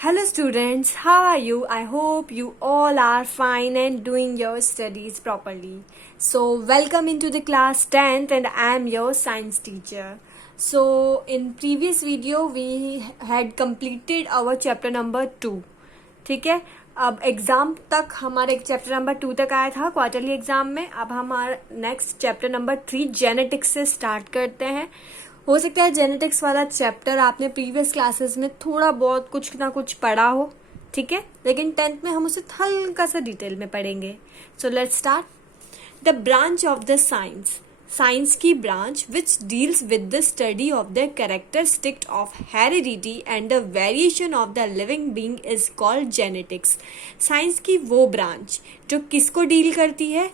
Hello students, how are you? I hope you all are fine and doing your studies properly. So welcome into the class 10th and I am your science teacher. So in previous video we had completed our chapter number 2. ठीक है, अब exam तक हमारे chapter number 2 तक आया था quarterly exam में. अब हमारा नेक्स्ट चैप्टर नंबर 3 जेनेटिक्स से स्टार्ट करते हैं. हो सकता है जेनेटिक्स वाला चैप्टर आपने प्रीवियस क्लासेस में थोड़ा बहुत कुछ ना कुछ पढ़ा हो, ठीक है, लेकिन 10th में हम उसे हल्का सा डिटेल में पढ़ेंगे. So let's start. The branch of the science, science की branch which deals with the study of the characteristic of heredity and the variation of the living being is called genetics. Science की वो branch जो किसको deal करती है,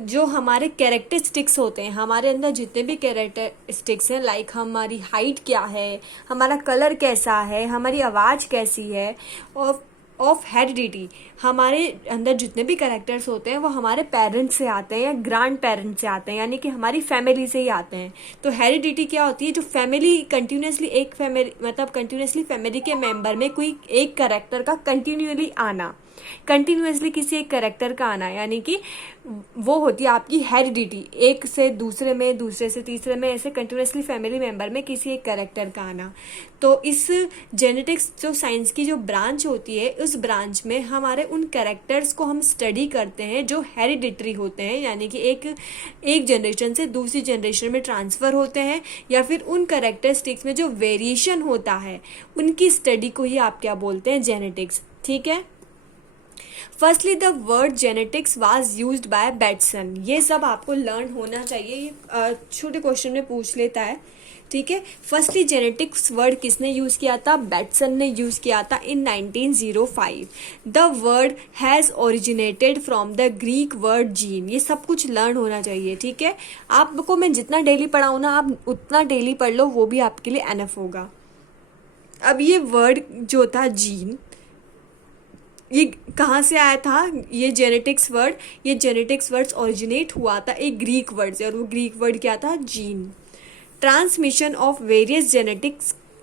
जो हमारे characteristics होते हैं, हमारे अंदर जितने भी कैरेक्टरिस्टिक्स हैं, लाइक हमारी हाइट क्या है, हमारा कलर कैसा है, हमारी आवाज़ कैसी है, और ऑफ हेरिडिटी, हमारे अंदर जितने भी कैरेक्टर्स होते हैं वो हमारे पेरेंट्स से आते हैं या ग्रैंड पेरेंट्स से आते हैं, यानी कि हमारी फैमिली से ही आते हैं. तो हेरिडिटी क्या होती है, जो फैमिली कंटिन्यूसली एक फैमिली मतलब कंटिन्यूसली फैमिली के मेंबर में कोई एक कैरेक्टर का कंटिन्यूसली आना, कंटिन्यूसली किसी एक कैरेक्टर का आना, यानी कि वो होती है आपकी हेरिडिटी. एक से दूसरे में, दूसरे से तीसरे में, ऐसे कंटिन्यूसली फैमिली मेंबर में किसी एक कैरेक्टर का आना. तो इस जेनेटिक्स जो साइंस की जो ब्रांच होती है, उस ब्रांच में हमारे उन कैरेक्टर्स को हम स्टडी करते हैं जो हेरिडिटरी होते हैं, यानी कि एक जनरेशन से दूसरी जनरेशन में ट्रांसफ़र होते हैं, या फिर उन कैरेक्टरिस्टिक्स में जो वेरिएशन होता है उनकी स्टडी को ही आप क्या बोलते हैं, जेनेटिक्स. ठीक है. Firstly the word genetics was used by Bateson. ये सब आपको लर्न होना चाहिए, ये छोटे क्वेश्चन में पूछ लेता है. ठीक है. फर्स्टली जेनेटिक्स वर्ड किसने यूज़ किया था, बैटसन ने यूज़ किया था इन 1905. The word has originated from the Greek word gene. ये सब कुछ लर्न होना चाहिए. ठीक है. आपको मैं जितना डेली पढ़ाऊँ ना, आप उतना डेली पढ़ लो, वो भी आपके लिए एनफ होगा. अब ये वर्ड जो था जीन, ये कहाँ से आया था, ये जेनेटिक्स वर्ड्स ओरिजिनेट हुआ था एक ग्रीक वर्ड से, और वो ग्रीक वर्ड क्या था, gene. Transmission of various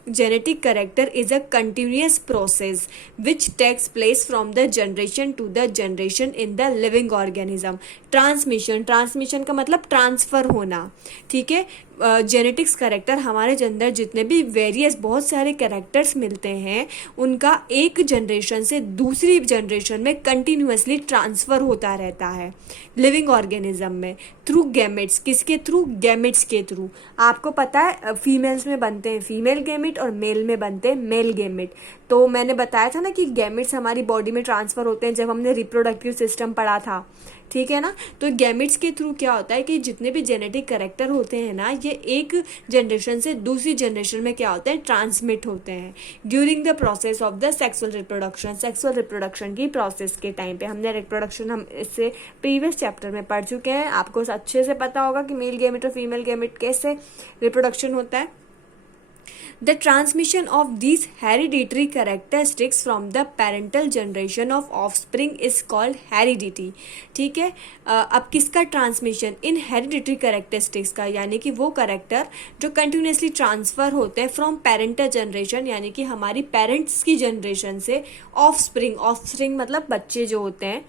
genetic character is a continuous process which takes place from the generation to the generation in the living organism. Transmission का मतलब ट्रांसफ़र होना. ठीक है. जेनेटिक्स करेक्टर, हमारे अंदर जितने भी वेरियस बहुत सारे कैरेक्टर्स मिलते हैं, उनका एक जनरेशन से दूसरी जनरेशन में कंटिन्यूसली ट्रांसफ़र होता रहता है लिविंग ऑर्गेनिज्म में, थ्रू गैमेट्स. किसके थ्रू, गैमेट्स के थ्रू. आपको पता है फीमेल्स में बनते हैं फीमेल गैमेट और मेल में बनते हैं मेल गैमेट. तो मैंने बताया था ना कि गैमेट्स हमारी बॉडी में ट्रांसफ़र होते हैं जब हमने रिप्रोडक्टिव सिस्टम पढ़ा था. ठीक है ना. तो गैमेट्स के थ्रू क्या होता है कि जितने भी जेनेटिक कैरेक्टर होते हैं ना, ये एक जनरेशन से दूसरी जनरेशन में क्या होते हैं, ट्रांसमिट होते हैं during the process of the sexual reproduction की प्रोसेस के टाइम पे. हमने रिप्रोडक्शन हम इससे प्रीवियस चैप्टर में पढ़ चुके हैं. आपको अच्छे से पता होगा कि मेल गैमेट और फीमेल गैमेट कैसे रिप्रोडक्शन होता है. The transmission of these hereditary characteristics from the parental generation of offspring is called heredity. ठीक है. अब किसका ट्रांसमिशन, इन हेरिडिटरी कैरेक्टरिस्टिक्स का, यानी कि वो कैरेक्टर जो कंटिन्यूसली ट्रांसफ़र होते हैं फ्रॉम पेरेंटल जनरेशन, यानी कि हमारी पेरेंट्स की जनरेशन से ऑफस्प्रिंग मतलब बच्चे जो होते हैं.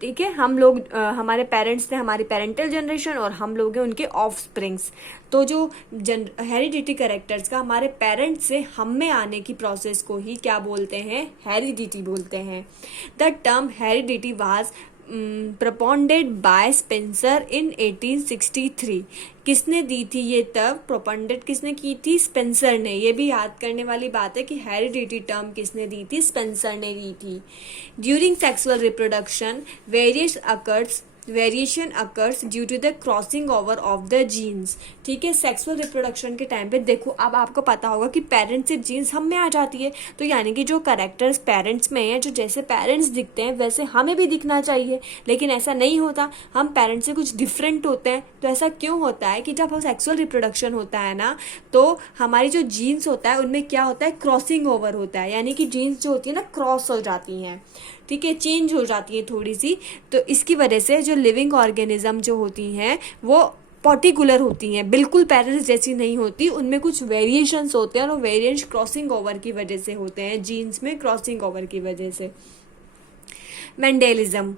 ठीक है. हम लोग हमारे पेरेंट्स थे, हमारी पेरेंटल जनरेशन, और हम लोग हैं उनके ऑफस्प्रिंग्स. तो जो हेरिडिटी कैरेक्टर्स का हमारे पेरेंट्स से हम में आने की प्रोसेस को ही क्या बोलते हैं, हेरिडिटी बोलते हैं. The term heredity was propounded by Spencer in 1863. किसने दी थी ये टर्म, प्रोपोंडेड किसने की थी, स्पेंसर ने. ये भी याद करने वाली बात है कि हेरिडिटी टर्म किसने दी थी, स्पेंसर ने दी थी. During sexual reproduction variation occurs due to the crossing over of the genes. ठीक है. सेक्सुअल रिप्रोडक्शन के टाइम पे देखो, अब आपको पता होगा कि पेरेंट्स से जीन्स हम में आ जाती है, तो यानी कि जो कैरेक्टर्स पेरेंट्स में हैं, जो जैसे पेरेंट्स दिखते हैं वैसे हमें भी दिखना चाहिए, लेकिन ऐसा नहीं होता. हम पेरेंट्स से कुछ डिफरेंट होते हैं. तो ऐसा क्यों होता है कि जब हम सेक्सुअल रिप्रोडक्शन होता है ना, तो हमारी जो जीन्स होता है उनमें क्या होता है, क्रॉसिंग ओवर होता है, यानी कि जीन्स जो होती है ना क्रॉस हो जाती हैं. ठीक है, चेंज हो जाती है थोड़ी सी. तो इसकी वजह से जो लिविंग ऑर्गेनिज्म जो होती हैं वो पर्टिकुलर होती हैं, बिल्कुल पेरेंट्स जैसी नहीं होती, उनमें कुछ वेरिएशंस होते हैं और वो वेरिएंट्स क्रॉसिंग ओवर की वजह से होते हैं, जीन्स में क्रॉसिंग ओवर की वजह से। मेंडेलिज्म,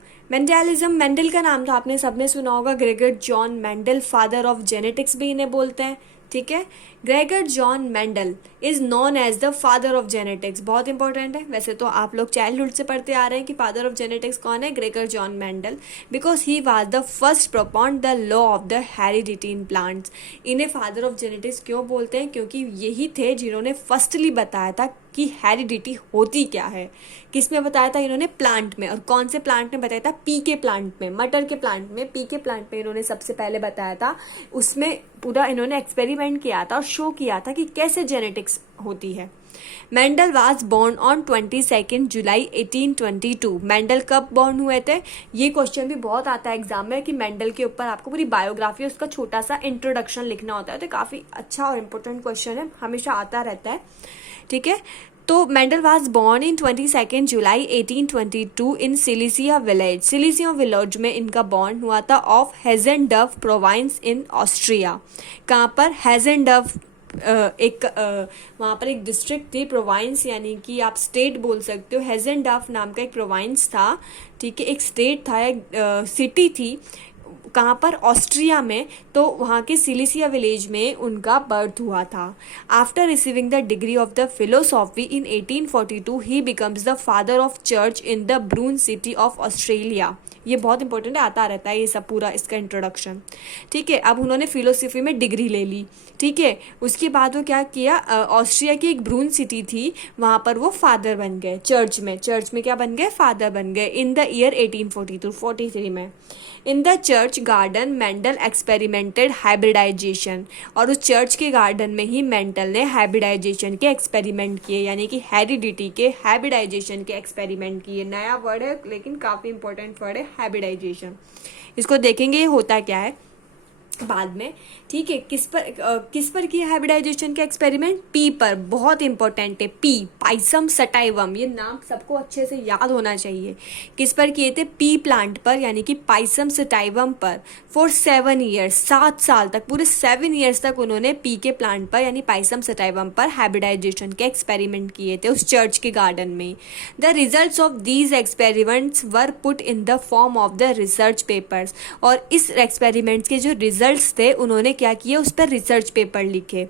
मेंडल का नाम तो आपने सबने सुना होगा, Gregor John Mendel, father of genetics भी इन्हें बोलते हैं, ठीक है। Gregor John Mendel is known as the father of genetics, बहुत इंपॉर्टेंट है, वैसे तो आप लोग चाइल्डहुड से पढ़ते आ रहे हैं कि फादर ऑफ जेनेटिक्स कौन है, Gregor John Mendel, because he was the first proponent the law of the heredity in plants. इन्हें फादर ऑफ जेनेटिक्स क्यों बोलते हैं, क्योंकि यही थे जिन्होंने फर्स्टली बताया था कि हेरिडिटी होती क्या है। किस में बताया था इन्होंने, प्लांट में, और कौन से प्लांट में बताया था, पी के प्लांट में, मटर के प्लांट में, पी के प्लांट में इन्होंने सबसे पहले बताया था। उसमें पूरा इन्होंने एक्सपेरिमेंट किया था और शो किया था कि कैसे जेनेटिक्स होती है। Mendel was born on 22 July 1822। Mendel कब बोर्न हुए थे, ये क्वेश्चन भी बहुत आता है एग्जाम में कि मेंडल के ऊपर आपको पूरी बायोग्राफी, उसका छोटा सा इंट्रोडक्शन लिखना होता है, तो काफी अच्छा और इम्पोर्टेंट क्वेश्चन है, हमेशा आता रहता है, ठीक है। तो Mendel was born in 22 July 1822 in Silesia village, Silesia village में इनका बॉर्न हुआ था, of Heinzendorf province in Austria. कहाँ पर, हेजेनडर्फ वहाँ पर एक डिस्ट्रिक्ट थी, प्रोविंस यानी कि आप स्टेट बोल सकते हो, हेजेनडर्फ नाम का एक प्रोविंस था, ठीक है, एक स्टेट था, एक सिटी थी, कहाँ पर, ऑस्ट्रिया में। तो वहाँ के सिलिसिया विलेज में उनका बर्थ हुआ था। After receiving the degree of the philosophy in 1842 he becomes the father of church in the Brunn city of Australia. ये बहुत इंपॉर्टेंट है, आता रहता है ये सब पूरा इसका इंट्रोडक्शन, ठीक है। अब उन्होंने फिलोसफी में डिग्री ले ली, ठीक है। उसके बाद वो क्या किया, ऑस्ट्रिया की एक ब्रून सिटी थी, वहाँ पर वो फादर बन गए, चर्च में क्या बन गए, फादर बन गए, इन द ईयर 1843 में। In the church garden Mendel experimented hybridization, और उस चर्च के गार्डन में ही मेंडल ने हाइब्रिडाइजेशन के एक्सपेरिमेंट किए, यानी कि हेरिडिटी के हाइब्रिडाइजेशन के एक्सपेरिमेंट किए। नया वर्ड है लेकिन काफ़ी इंपॉर्टेंट वर्ड है हाइब्रिडाइजेशन, इसको देखेंगे ये होता क्या है बाद में, ठीक है। किस पर किया हाइब्रिडाइजेशन का एक्सपेरिमेंट, पी पर, बहुत इंपॉर्टेंट है, पी, पाइसम सटाइवम, ये नाम सबको अच्छे से याद होना चाहिए। किस पर किए थे, पी प्लांट पर, यानी कि पाइसम सटाइवम पर, फॉर 7 ईयर्स, 7 साल तक, पूरे 7 ईयर्स तक उन्होंने पी के प्लांट पर यानी पाइसम सटाइवम पर हाइब्रिडाइजेशन के एक्सपेरिमेंट किए थे उस चर्च के गार्डन में। The results of these experiments were put in the form of the research papers, और इस एक्सपेरिमेंट्स के जो रिजल्ट्स थे उन्होंने क्या किया, उस पर रिसर्च पेपर लिखे,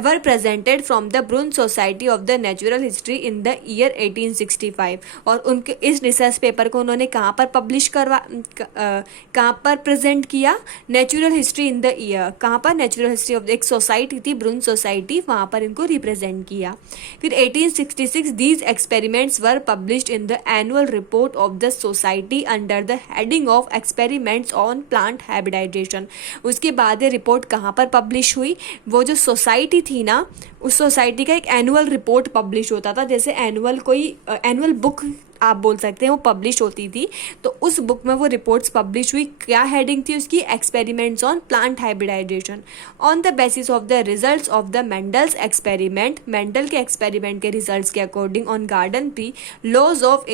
were presented from the Brunn society of the natural history in the year 1865। और उनके इस रिसर्च पेपर को उन्होंने कहाँ पर पब्लिश कहाँ पर प्रेजेंट किया, natural history in the year, कहाँ पर, नेचुरल हिस्ट्री ऑफ एक सोसाइटी थी, ब्रून सोसाइटी, वहाँ पर इनको रिप्रेजेंट किया। फिर 1866 these experiments were published in the annual report of the society under the heading of experiments on plant hybridization. उसके बाद ये रिपोर्ट कहाँ पर पब्लिश हुई, वो जो सोसाइटी थी ना, उस सोसाइटी का एक एनुअल रिपोर्ट पब्लिश होता था, जैसे एनुअल बुक आप बोल सकते हैं, वो पब्लिश होती थी, तो उस बुक में वो रिपोर्ट्स पब्लिश हुई। क्या हेडिंग थी उसकी, experiments on plant hybridization. On the basis of the results of the Mendel's experiment, Mendel के एक्सपेरिमेंट के रिजल्ट्स के according on garden tree, laws of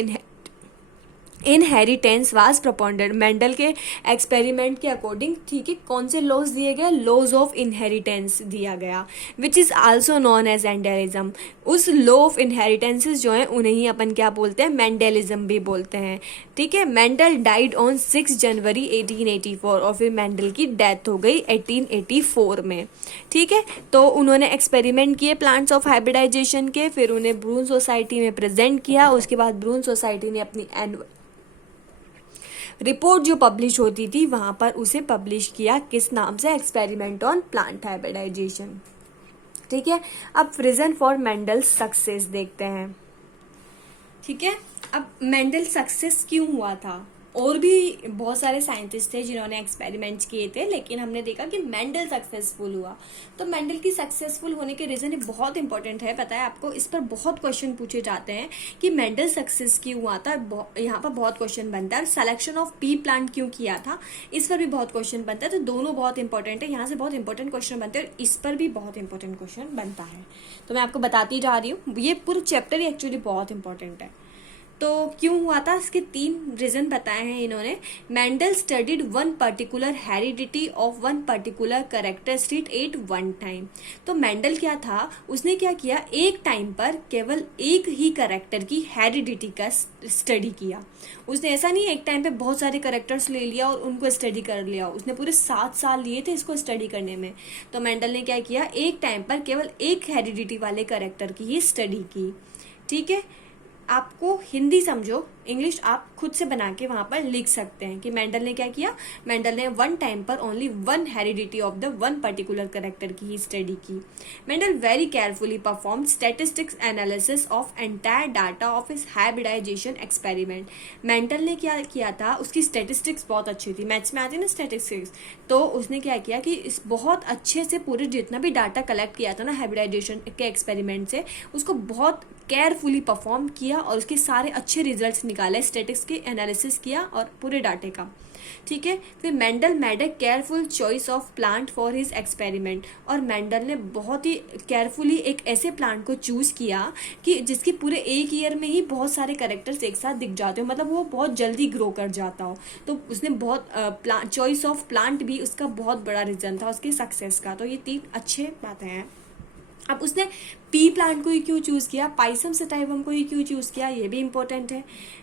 inheritance was propounded. Mendel के एक्सपेरिमेंट के according, ठीक है, कौन से लॉज दिए गए, लॉज ऑफ इनहेरिटेंस दिया गया, which is also known as Mendelism. उस लॉ ऑफ इनहेरिटेंसेस जो है उन्हें ही अपन क्या बोलते हैं, मेंडेलिज्म भी बोलते हैं, ठीक है। मेंडल डाइड ऑन 6 जनवरी 1884, और फिर मेंडल की डेथ हो गई 1884 में, ठीक है। तो उन्होंने एक्सपेरिमेंट किए प्लांट्स ऑफ हाइब्रिडाइजेशन के, फिर उन्हें ब्रून सोसाइटी में प्रेजेंट किया। उसके बाद ब्रून सोसाइटी ने अपनी रिपोर्ट जो पब्लिश होती थी वहां पर उसे पब्लिश किया, किस नाम से, एक्सपेरिमेंट ऑन प्लांट हाइब्रिडाइजेशन, ठीक है। अब रीजन फॉर मेंडल सक्सेस देखते हैं, ठीक है। अब मेंडल सक्सेस क्यों हुआ था, और भी बहुत सारे साइंटिस्ट थे जिन्होंने एक्सपेरिमेंट्स किए थे, लेकिन हमने देखा कि मेंडल सक्सेसफुल हुआ। तो मेंडल की सक्सेसफुल होने के रीजन बहुत इंपॉर्टेंट है, पता है आपको, इस पर बहुत क्वेश्चन पूछे जाते हैं कि मेंडल सक्सेस क्यों हुआ था, यहाँ पर बहुत क्वेश्चन बनता है। सिलेक्शन ऑफ पी प्लांट क्यों किया था, इस पर भी बहुत क्वेश्चन बनता है। तो दोनों बहुत इंपॉर्टेंट है, यहाँ से बहुत इंपॉर्टेंट क्वेश्चन बनते हैं और इस पर भी बहुत इंपॉर्टेंट क्वेश्चन बनता है। तो मैं आपको बताती जा रही हूँ, ये पूरा चैप्टर ही एक्चुअली बहुत इंपॉर्टेंट है। तो क्यों हुआ था, इसके 3 रीजन बताए हैं इन्होंने। Mendel studied one particular heredity of one particular characteristic at one time. तो मेंडल क्या था, उसने क्या किया, एक टाइम पर केवल एक ही कैरेक्टर की हेरिडिटी का स्टडी किया। उसने ऐसा नहीं एक टाइम पे बहुत सारे कैरेक्टर्स ले लिया और उनको स्टडी कर लिया, उसने पूरे 7 साल लिए थे इसको स्टडी करने में। तो मेंडल ने क्या किया, एक टाइम पर केवल एक हेरिडिटी वाले कैरेक्टर की ही स्टडी की। ठीक है, आपको हिंदी समझो, इंग्लिश आप खुद से बना के वहां पर लिख सकते हैं कि मेंडल ने क्या किया। मेंडल ने वन टाइम पर only one heredity of the one particular character की ही स्टडी की। Mendel very carefully perform statistics analysis of entire data of his hybridization experiment. Mendel ने क्या किया था, उसकी स्टैटिस्टिक्स बहुत अच्छी थी, मैथ्स में आती है ना स्टैटिस्टिक्स, तो उसने क्या किया कि इस बहुत अच्छे से पूरे जितना भी डाटा कलेक्ट किया था ना हाइब्रिडाइजेशन के एक्सपेरिमेंट से, उसको बहुत केयरफुली परफॉर्म किया और उसके सारे अच्छे रिजल्ट्स निकाले, स्टैटिस्टिक्स के एनालिसिस किया और पूरे डाटे का। ठीक है, फिर Mendel made a careful choice of plant for his experiment. और मेंडल ने बहुत ही केयरफुली एक ऐसे प्लांट को चूज किया कि जिसकी पूरे एक ईयर में ही बहुत सारे कैरेक्टर्स एक साथ दिख जाते हो, मतलब वो बहुत जल्दी ग्रो कर जाता हो। तो उसने बहुत चॉइस ऑफ प्लांट भी उसका बहुत बड़ा रीजन था उसके सक्सेस का। तो ये 3 अच्छे बातें हैं। अब उसने पी प्लांट को ही क्यों चूज किया, पाइसम सटाइवम को ही क्यों चूज किया, ये भी इंपॉर्टेंट है।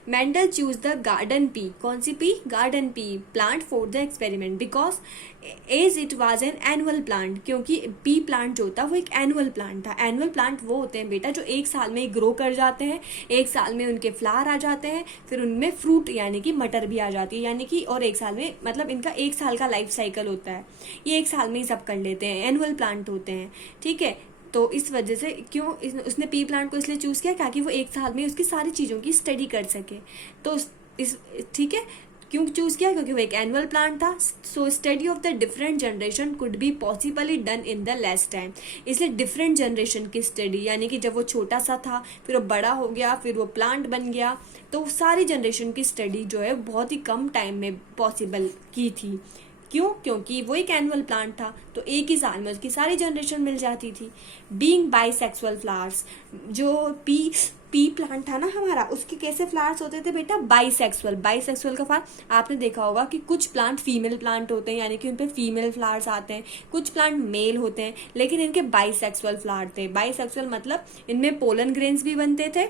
Mendel chose the garden pea, कौन सी pea, garden pea plant for the experiment because as it was an annual plant, क्योंकि पी प्लांट जो था वो एक एनुअल प्लांट था। एनुअल प्लांट वो होते हैं बेटा जो एक साल में ग्रो कर जाते हैं, एक साल में उनके फ्लावर आ जाते हैं, फिर उनमें फ्रूट यानी कि मटर भी आ जाती है, यानी कि और एक साल में, मतलब इनका एक साल का लाइफ साइकिल होता है, ये एक साल में ही सब कर लेते हैं, एनुअल प्लांट होते हैं। ठीक है, तो इस वजह से क्यों उसने पी प्लांट को इसलिए चूज किया ताकि वो एक साल में उसकी सारी चीज़ों की स्टडी कर सके। तो इस ठीक है, क्यों चूज किया, क्योंकि वो एक एनुअल प्लांट था। So study of the different generation could be possibly done in the less time. इसलिए डिफरेंट जनरेशन की स्टडी, यानी कि जब वो छोटा सा था फिर वो बड़ा हो गया फिर वो प्लांट बन गया, तो सारी जनरेशन की स्टडी जो है बहुत ही कम टाइम में पॉसिबल की थी। क्यों, क्योंकि वो एक एनुअल प्लांट था, तो एक ही साल में उसकी सारी जनरेशन मिल जाती थी। बीइंग बाइसेक्सुअल फ्लावर्स, जो पी प्लांट था ना हमारा, उसके कैसे फ्लावर्स होते थे बेटा, बाइसेक्सुअल। बाइसेक्सुअल का फ्लावर आपने देखा होगा कि कुछ प्लांट फीमेल प्लांट होते हैं, यानी कि उन पे फीमेल फ्लावर्स आते हैं, कुछ प्लांट मेल होते हैं, लेकिन इनके बाइसेक्सुअल फ्लावर थे। बाइसेक्सुअल मतलब इनमें पोलन ग्रेन्स भी बनते थे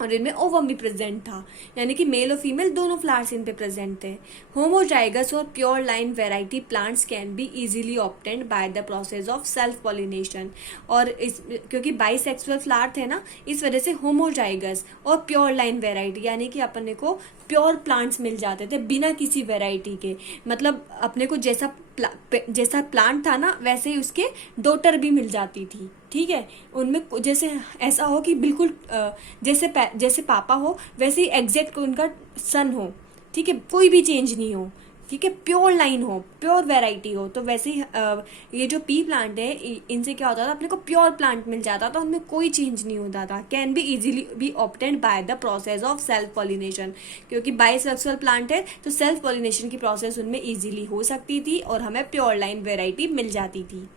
और इनमें ओवम भी प्रेजेंट था, यानी कि मेल और फीमेल दोनों फ्लावर्स इन पे प्रेजेंट थे। होमोजाइगस और pure line variety plants can be easily obtained by the process of self pollination. और इस क्योंकि बाइसेक्सुअल फ्लावर थे ना, इस वजह से होमोजाइगस और प्योर लाइन वेराइटी, यानी कि अपने को प्योर प्लांट्स मिल जाते थे बिना किसी वेराइटी के, मतलब अपने को जैसा प्लांट था ना वैसे ही उसके डॉटर भी मिल जाती थी। ठीक है, उनमें जैसे ऐसा हो कि बिल्कुल जैसे पापा हो वैसे ही एग्जैक्ट उनका सन हो। ठीक है, कोई भी चेंज नहीं हो। ठीक है, प्योर लाइन हो, प्योर वेराइटी हो। तो वैसे ही ये जो पी प्लांट है इनसे क्या होता था, अपने को प्योर प्लांट मिल जाता था, उनमें कोई चेंज नहीं होता था। Can be easily B obtained by the process of self pollination, क्योंकि बाइसेक्सुअल प्लांट है तो सेल्फ पॉलिनेशन की प्रोसेस उनमें इजीली हो सकती थी और हमें प्योर लाइन वेराइटी मिल जाती थी।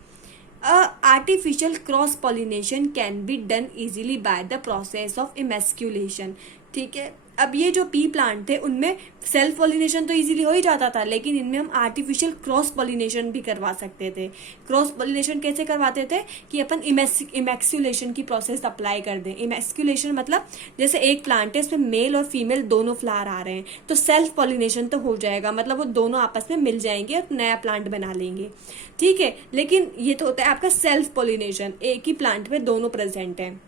Artificial cross pollination can be done easily by the process of emasculation. ठीक है, अब ये जो पी प्लांट थे उनमें सेल्फ पॉलिनेशन तो इजीली हो ही जाता था, लेकिन इनमें हम आर्टिफिशियल क्रॉस पॉलिनेशन भी करवा सकते थे। क्रॉस पॉलिनेशन कैसे करवाते थे कि अपन इमेक्सुलेशन की प्रोसेस अप्लाई कर दें। इमेक्सुलेशन मतलब जैसे एक प्लांट है इसमें मेल और फीमेल दोनों फ्लावर आ रहे हैं, तो सेल्फ पॉलिनेशन तो हो जाएगा, मतलब वो दोनों आपस में मिल जाएंगे और नया प्लांट बना लेंगे। ठीक है, लेकिन ये तो होता है आपका सेल्फ पॉलिनेशन, एक ही प्लांट में दोनों प्रेजेंट हैं।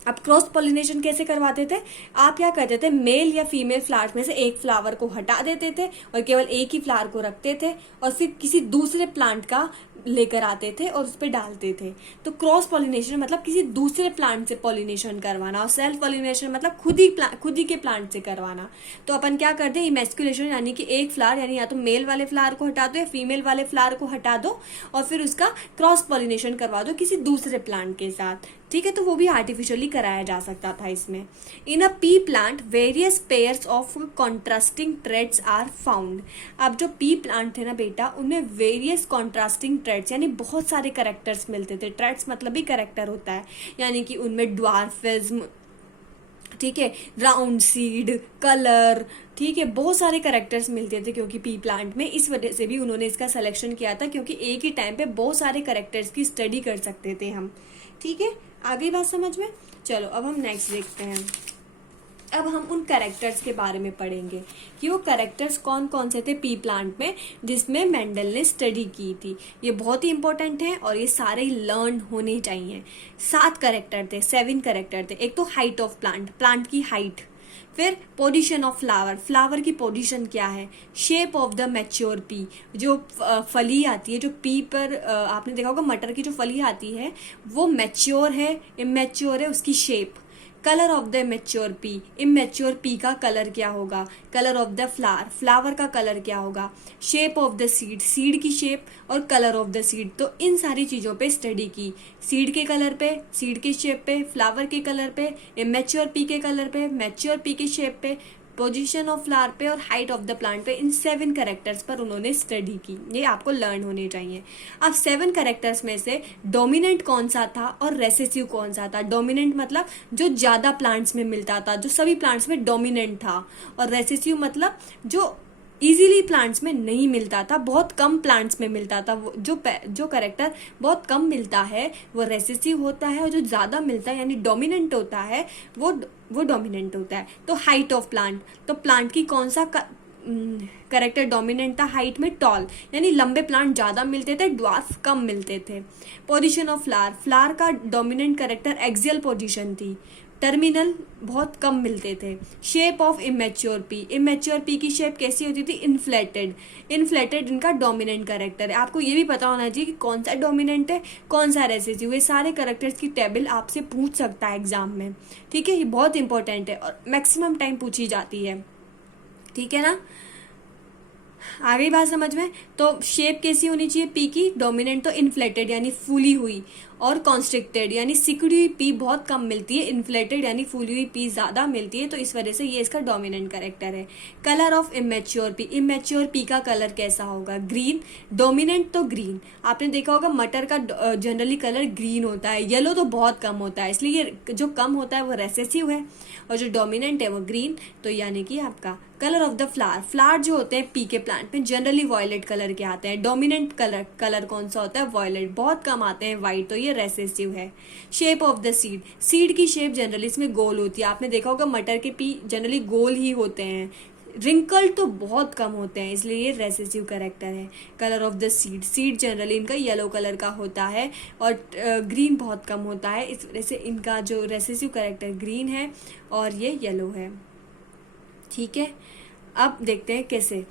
अब क्रॉस पॉलिनेशन कैसे करवाते थे, आप क्या करते थे, मेल या फीमेल फ्लावर में से एक फ्लावर को हटा देते थे और केवल एक ही फ्लावर को रखते थे और फिर किसी दूसरे प्लांट का लेकर आते थे और उस पर डालते थे। तो क्रॉस पॉलिनेशन मतलब किसी दूसरे प्लांट से पॉलिनेशन करवाना, और सेल्फ पॉलिनेशन मतलब खुद ही के प्लांट से करवाना। तो अपन क्या करते हैं, इमेस्कुलेशन यानी कि एक फ्लावर, यानी या तो मेल वाले फ्लावर को हटा दो या फीमेल वाले फ्लावर को हटा दो और फिर उसका क्रॉस पॉलिनेशन करवा दो किसी दूसरे प्लांट के साथ। ठीक है, तो वो भी आर्टिफिशियली कराया जा सकता था इसमें। In a pea plant various pairs of contrasting traits are found. अब जो पी प्लांट थे ना बेटा, उनमें वेरियस कॉन्ट्रास्टिंग ट्रेड्स यानी बहुत सारे कैरेक्टर्स मिलते थे। ट्रेड्स मतलब ही कैरेक्टर होता है, यानी कि उनमें ड्वार्फिज्म, ठीक है, राउंड सीड, कलर, ठीक है, बहुत सारे कैरेक्टर्स मिलते थे क्योंकि पी प्लांट में, इस वजह से भी उन्होंने इसका सिलेक्शन किया था क्योंकि एक ही टाइम पे बहुत सारे कैरेक्टर्स की स्टडी कर सकते थे हम। ठीक है, आ गई बात समझ में। चलो अब हम नेक्स्ट देखते हैं। अब हम उन कैरेक्टर्स के बारे में पढ़ेंगे कि वो कैरेक्टर्स कौन कौन से थे पी प्लांट में जिसमें मेंडल ने स्टडी की थी। ये बहुत ही इंपॉर्टेंट है और ये सारे लर्न होने चाहिए। 7 कैरेक्टर थे, 7 कैरेक्टर थे। एक तो हाइट ऑफ प्लांट, प्लांट की हाइट, फिर पोजीशन ऑफ फ्लावर, फ्लावर की पोजीशन क्या है, shape of the mature P, जो फली आती है, जो पी पर आपने देखा होगा मटर की जो फली आती है वो मैच्योर है, इमेच्योर है, उसकी shape. Colour of the immature P, immature P का कलर क्या होगा। Colour of the flower, flower का कलर क्या होगा। Shape of the seed, seed की शेप और कलर ऑफ द सीड। तो इन सारी चीज़ों पे स्टडी की, सीड के कलर पे, सीड के शेप पे, फ्लावर के कलर पे, इमेच्योर पी के कलर पे, मैच्योर पी के शेप पे, पोजीशन ऑफ फ्लावर पे और हाइट ऑफ द प्लांट पे। इन 7 कैरेक्टर्स पर उन्होंने स्टडी की। ये आपको लर्न होने चाहिए। अब 7 कैरेक्टर्स में से डोमिनेंट कौन सा था और रेसेसिव कौन सा था। डोमिनेंट मतलब जो ज्यादा प्लांट्स में मिलता था, जो सभी प्लांट्स में डोमिनेंट था, और रेसेसिव मतलब जो इजीली प्लांट्स में नहीं मिलता था, बहुत कम प्लांट्स में मिलता था। जो कैरेक्टर बहुत कम मिलता है वो रेसेसिव होता है, और जो ज्यादा मिलता है यानी डोमिनेंट होता है वो डोमिनेंट होता है। तो हाइट ऑफ प्लांट, तो प्लांट की कौन सा कैरेक्टर डोमिनेंट था हाइट में, टॉल, यानी लंबे प्लांट ज्यादा मिलते थे, ड्वार्फ कम मिलते थे। पोजीशन ऑफ फ्लावर, फ्लावर का डोमिनेंट कैरेक्टर एक्सियल पोजीशन थी, टर्मिनल बहुत कम मिलते थे। Shape of immature P, immature P की शेप कैसी होती थी, इन्फ्लेटेड, इन्फ्लेटेड इनका डोमिनेंट कैरेक्टर है। आपको ये भी पता होना चाहिए कि कौन सा डोमिनेंट है, कौन सा रेसेसिव। ये सारे कैरेक्टर्स की टेबल आपसे पूछ सकता है एग्जाम में। ठीक है, ये बहुत इंपॉर्टेंट है और मैक्सिमम टाइम पूछी जाती है। ठीक है ना, आ गई बात समझ में। तो शेप कैसी होनी चाहिए पी की, डोमिनेंट तो इन्फ्लेटेड यानी फूली हुई, और कॉन्स्ट्रिक्टेड यानी सिकुड़ी हुई पी बहुत कम मिलती है, इन्फ्लेटेड यानी फूली हुई पी ज्यादा मिलती है, तो इस वजह से ये इसका डोमिनेंट कैरेक्टर है। Colour of immature P, immature P का कलर कैसा होगा, ग्रीन, डोमिनेंट तो ग्रीन। आपने देखा होगा मटर का जनरली कलर ग्रीन होता है, येलो तो बहुत कम होता है, इसलिए ये जो कम होता है वो रेसेसिव है, और जो डोमिनेंट है वो ग्रीन। तो यानी कि आपका colour of the flower, flower जो होते हैं पी के प्लांट में जनरली वॉयलेट कलर के आते हैं। डोमिनेंट कलर कौन सा होता है, वॉयलेट, बहुत कम आते हैं वाइट, तो ये रेसेसिव है। Shape of the seed, seed की शेप जनरली इसमें गोल होती है। आपने देखा होगा मटर के पी जनरली गोल ही होते हैं, रिंकल तो बहुत कम होते हैं, इसलिए ये रेसेसिव कैरेक्टर है। Colour of the seed, seed generally इनका येलो कलर का होता है और ग्रीन बहुत कम होता है, इस वजह से इनका जो रेसेसिव कैरेक्टर ग्रीन है और ये येलो है। ठीक है, अब देखते हैं कैसे।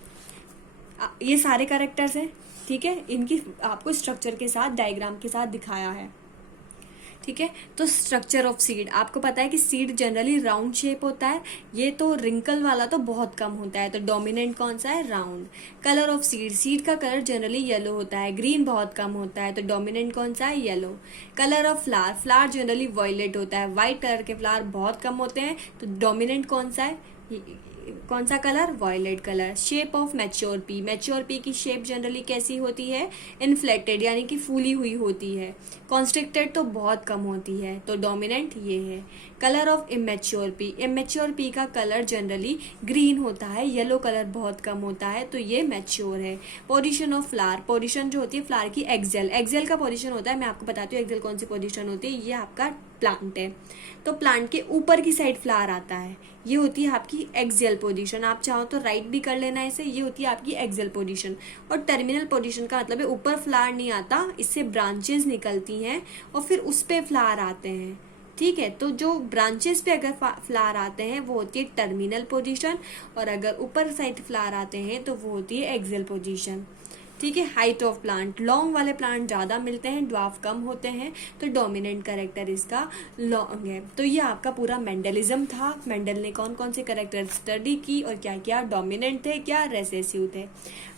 ये सारे कैरेक्टर्स हैं, ठीक है, इनकी आपको स्ट्रक्चर के साथ, डायग्राम के साथ दिखाया है। ठीक है, तो स्ट्रक्चर ऑफ सीड, आपको पता है कि सीड जनरली राउंड शेप होता है, ये तो रिंकल वाला तो बहुत कम होता है, तो डोमिनेंट कौन सा है, round. Colour of seed, seed का कलर जनरली येलो होता है, ग्रीन बहुत कम होता है, तो डोमिनेंट कौन सा है, yellow. Colour of flower, flower generally violet होता है, व्हाइट कलर के फ्लावर बहुत कम होते हैं, तो डोमिनेंट कौन सा है, कौन सा colour, violet colour. Shape of mature pea, mature pea की शेप जनरली कैसी होती है, इन्फ्लेटेड यानी कि फूली हुई होती है, कॉन्स्ट्रिक्टेड तो बहुत कम होती है, तो डोमिनेंट ये है। Colour of immature P, immature P का कलर जनरली ग्रीन होता है, येलो कलर बहुत कम होता है, तो ये मैच्योर है। पोजीशन ऑफ फ्लावर, पोजीशन जो होती है फ्लावर की एक्सेल, एक्सेल का पोजीशन होता है, मैं आपको बताती हूँ एक्सेल कौन सी पोजीशन होती है। ये आपका प्लांट है, तो प्लांट के ऊपर की साइड फ्लावर आता है, ये होती है आपकी एक्सियल पोजीशन। आप चाहो तो राइट भी कर लेना इसे, ये होती है आपकी एक्सियल पोजीशन। और टर्मिनल पोजीशन का मतलब है ऊपर फ्लावर नहीं आता, इससे ब्रांचेस निकलती हैं और फिर उस पे फ्लावर आते हैं। ठीक है, तो जो ब्रांचेस पे अगर फ्लावर आते हैं वो होती है टर्मिनल पोजीशन, और अगर ऊपर साइड फ्लावर आते हैं तो वो होती है एक्सियल पोजीशन। ठीक है, हाइट ऑफ प्लांट, लॉन्ग वाले प्लांट ज्यादा मिलते हैं, ड्वार्फ कम होते हैं, तो डोमिनेंट कैरेक्टर इसका लॉन्ग है। तो ये आपका पूरा मेंडलिज्म था, मेंडल ने कौन कौन से कैरेक्टर स्टडी की और क्या क्या डोमिनेंट थे, क्या रेसेसिव थे।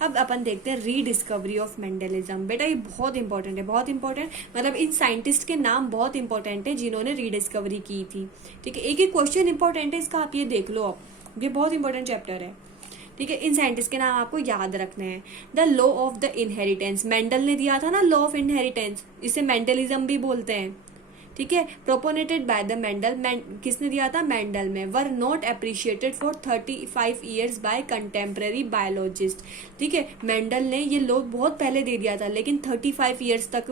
अब अपन देखते हैं रीडिस्कवरी ऑफ मेंडलिज्म। बेटा ये बहुत इंपॉर्टेंट है, बहुत इंपॉर्टेंट, मतलब इन साइंटिस्ट के नाम बहुत इंपॉर्टेंट है जिन्होंने रीडिस्कवरी की थी। ठीक है, एक एक क्वेश्चन इंपॉर्टेंट है इसका, आप ये देख लो, अब ये बहुत इंपॉर्टेंट चैप्टर है। ठीक है, इन साइंटिस्ट के नाम आपको याद रखने हैं। The law of the inheritance, Mendel ने दिया था ना लॉ ऑफ इनहेरिटेंस, इसे मेंडलिज्म भी बोलते हैं। ठीक है, प्रोपोनेटेड बाय द मेंडल, किसने दिया था, मेंडल में, were not appreciated for 35 years bye contemporary biologist. ठीक है, मेंडल ने ये लॉ बहुत पहले दे दिया था, लेकिन 35 ईयर्स तक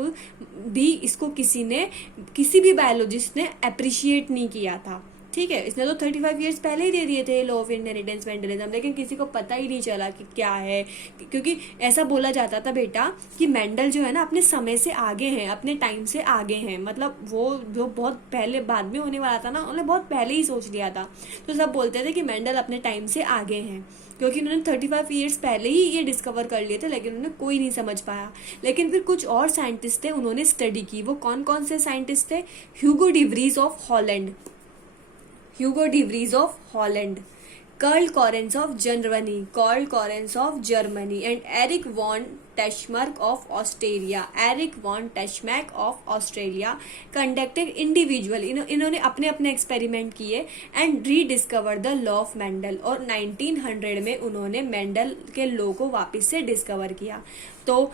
भी इसको किसी भी बायोलॉजिस्ट ने अप्रिशिएट नहीं किया था। ठीक है, इसने तो 35 ईयर्स पहले ही दे दिए थे लॉ ऑफ इनहेरिटेंस मेंडलिज्म, लेकिन किसी को पता ही नहीं चला कि क्या है, क्योंकि ऐसा बोला जाता था बेटा कि मेंडल जो है ना अपने समय से आगे हैं, अपने टाइम से आगे हैं, मतलब वो जो बहुत पहले बाद में होने वाला था ना, उन्होंने बहुत पहले ही सोच लिया था। तो सब बोलते थे कि मेंडल अपने टाइम से आगे हैं, क्योंकि उन्होंने 35 ईयर्स पहले ही ये डिस्कवर कर लिए थे, लेकिन उन्होंने कोई नहीं समझ पाया। लेकिन फिर कुछ और साइंटिस्ट थे, उन्होंने स्टडी की। वो कौन कौन से साइंटिस्ट थे, Hugo de Vries of Holland, Hugo de Vries of Holland, Karl Correns of Germany, and Erich von Teschmark of Australia conducted individual, इन्होंने अपने अपने एक्सपेरिमेंट किए and rediscover the law of Mendel, और 1900 में उन्होंने मेंडल के लॉ को वापस से डिस्कवर किया। तो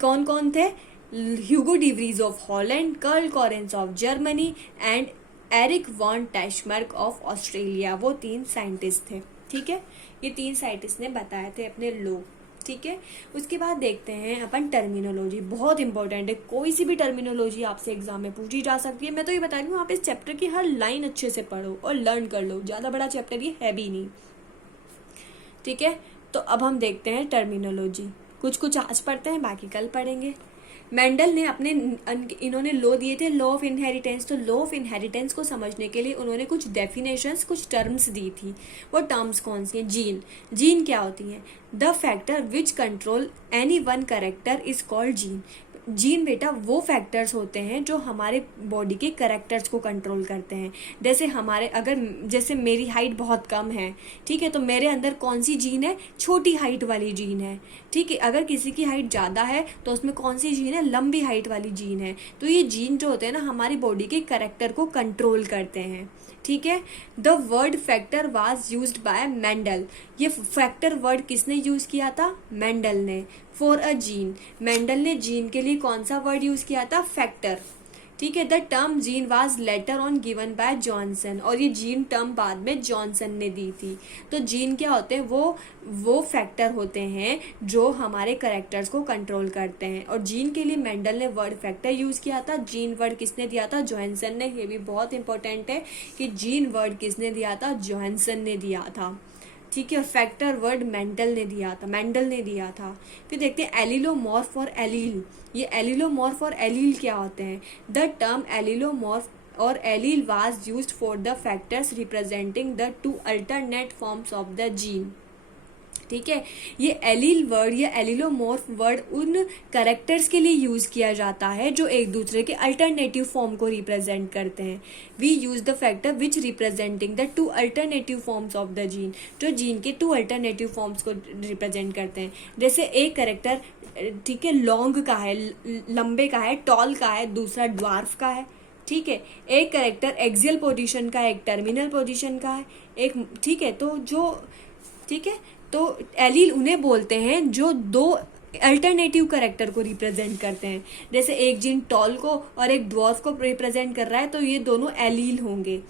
कौन कौन थे, Hugo de Vries of Holland, Carl Correns of Germany and Erich von Tschermak of Australia, वो 3 साइंटिस्ट थे। ठीक है, ये 3 साइंटिस्ट ने बताए थे अपने लोग। ठीक है, उसके बाद देखते हैं अपन टर्मिनोलॉजी, बहुत इंपॉर्टेंट है, कोई सी भी टर्मिनोलॉजी आपसे एग्जाम में पूछी जा सकती है। मैं तो ये बता रही हूँ, आप इस चैप्टर की हर लाइन अच्छे से पढ़ो और लर्न कर लो, ज़्यादा बड़ा चैप्टर ये है भी नहीं। ठीक है, तो अब हम देखते हैं टर्मिनोलॉजी, कुछ आज पढ़ते हैं, बाकी कल पढ़ेंगे। मेंडल ने इन्होंने लॉ दिए थे, लॉ ऑफ इनहेरिटेंस। तो लॉ ऑफ इनहेरिटेंस को समझने के लिए उन्होंने कुछ डेफिनेशंस, कुछ टर्म्स दी थी। वो टर्म्स कौन सी हैं, जीन क्या होती है, the factor which control any one character is called gene बेटा वो फैक्टर्स होते हैं जो हमारे बॉडी के कैरेक्टर्स को कंट्रोल करते हैं। जैसे मेरी हाइट बहुत कम है, ठीक है, तो मेरे अंदर कौन सी जीन है, छोटी हाइट वाली जीन है। ठीक है, अगर किसी की हाइट ज़्यादा है तो उसमें कौन सी जीन है, लंबी हाइट वाली जीन है। तो ये जीन जो होते हैं ना, हमारी बॉडी के कैरेक्टर को कंट्रोल करते हैं। ठीक है, the word factor was used by Mendel, ये फैक्टर वर्ड किसने यूज किया था, मेंडल ने। फॉर अ जीन, मेंडल ने जीन के लिए कौन सा वर्ड यूज किया था, फैक्टर। ठीक है, the term gene was later on given by Johnson, और ये जीन टर्म बाद में जॉनसन ने दी थी। तो जीन क्या होते हैं, वो फैक्टर होते हैं जो हमारे कैरेक्टर्स को कंट्रोल करते हैं, और जीन के लिए मेंडल ने वर्ड फैक्टर यूज किया था। जीन वर्ड किसने दिया था, जॉनसन ने। ये भी बहुत इंपॉर्टेंट है कि जीन वर्ड किसने दिया था, जॉनसन ने दिया था। ठीक है, फैक्टर वर्ड मेंडल ने दिया था। फिर देखते हैं एलिलोमॉर्फ और एलील। ये एलिलोमॉर्फ और एलील क्या होते हैं, द टर्म एलिलोमॉर्फ और allele was used for the factors representing the 2 alternate forms of the gene. ठीक है, ये एलील वर्ड या एलिलोमॉर्फ वर्ड उन कैरेक्टर्स के लिए यूज किया जाता है जो एक दूसरे के अल्टरनेटिव फॉर्म को रिप्रेजेंट करते हैं। We use the factor which representing the 2 alternative forms of the gene, जो जीन के 2 अल्टरनेटिव फॉर्म्स को रिप्रेजेंट करते हैं। जैसे एक कैरेक्टर, ठीक है, लॉन्ग का है, लंबे का है, टॉल का है, दूसरा ड्वार्फ का है। ठीक है, एक कैरेक्टर एक्सियल पोजीशन का है, एक टर्मिनल पोजीशन का है, एक, ठीक है, तो एलील उन्हें बोलते हैं जो 2 अल्टरनेटिव कैरेक्टर को रिप्रेजेंट करते हैं। जैसे एक जीन टॉल को और एक ड्वार्फ को रिप्रेजेंट कर रहा है, तो ये दोनों एलील होंगे।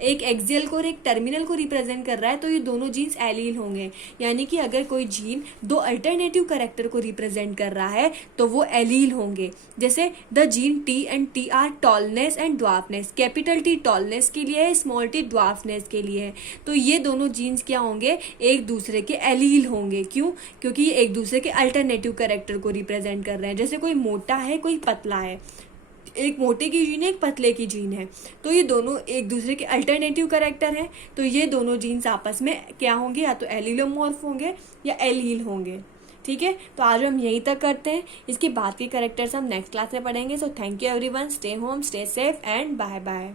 एक एक्सियल को और एक टर्मिनल को रिप्रेजेंट कर रहा है, तो ये दोनों जीन्स एलील होंगे। यानी कि अगर कोई जीन 2 अल्टरनेटिव कैरेक्टर को रिप्रेजेंट कर रहा है तो वो एलील होंगे। जैसे the gene T and T R tallness and dwarfness, capital T tallness के लिए है, स्मॉल टी ड्वार्फनेस के लिए है। तो ये दोनों जीन्स क्या होंगे, एक दूसरे के एलील होंगे। क्यों, क्योंकि ये एक दूसरे के अल्टरनेटिव कैरेक्टर को रिप्रेजेंट कर रहे हैं। जैसे कोई मोटा है, कोई पतला है, एक मोटे की जीन है, एक पतले की जीन है, तो ये दोनों एक दूसरे के अल्टरनेटिव कैरेक्टर हैं। तो ये दोनों जीन्स आपस में क्या होंगे, या तो एलिलोमॉर्फ होंगे या एलील होंगे। ठीक है, तो आज हम यहीं तक करते हैं, इसके बाद के कैरेक्टर्स हम नेक्स्ट क्लास में पढ़ेंगे। So thank you everyone, stay home, stay safe and bye bye.